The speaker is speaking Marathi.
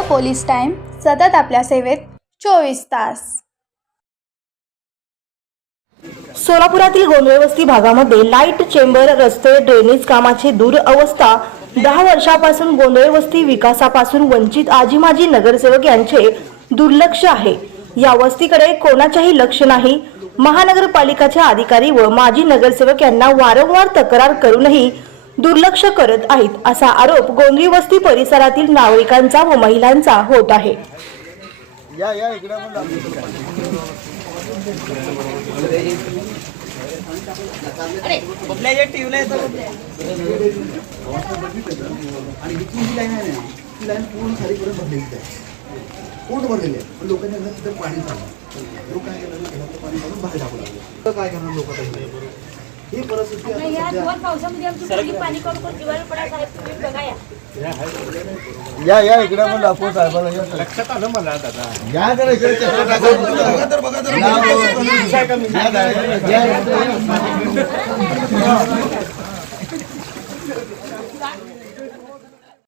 पोलीस टाईम सतत आपल्या सेवेत चोवीस तास. सोलापुरातील गोंदळवस्ती भागामध्ये लाइट चेंबर रस्ते ड्रेनेज कामाची दुरअवस्था दहा वर्षापासून गोंधळ वस्ती विकासापासून वंचित आजी माजी नगरसेवक यांचे दुर्लक्ष आहे. या वस्तीकडे कोणाचेही लक्ष नाही. महानगरपालिकाचे अधिकारी व माजी नगरसेवक यांना वारंवार तक्रार करूनही दुर्लक्ष करत आहेत असा आरोप गोंधळी वस्ती परिसरातील नागरिकांचा व महिलांचा होत आहे. या या भरलेली लोकांनी तिथं पाणी चाललं लोक काय केलं घरातलं पाणी काढून बाहेर टाकू लागले. तर काय करणार? लोक ही परिस्थिती आता या दोन पावसामध्ये आमची मुलगी पाणी करून करून जीवावर पडा साहेब तुम्ही बघा या. या या इकडे पण दाखवू साहेबाला. लक्षात आलं मला दादा. या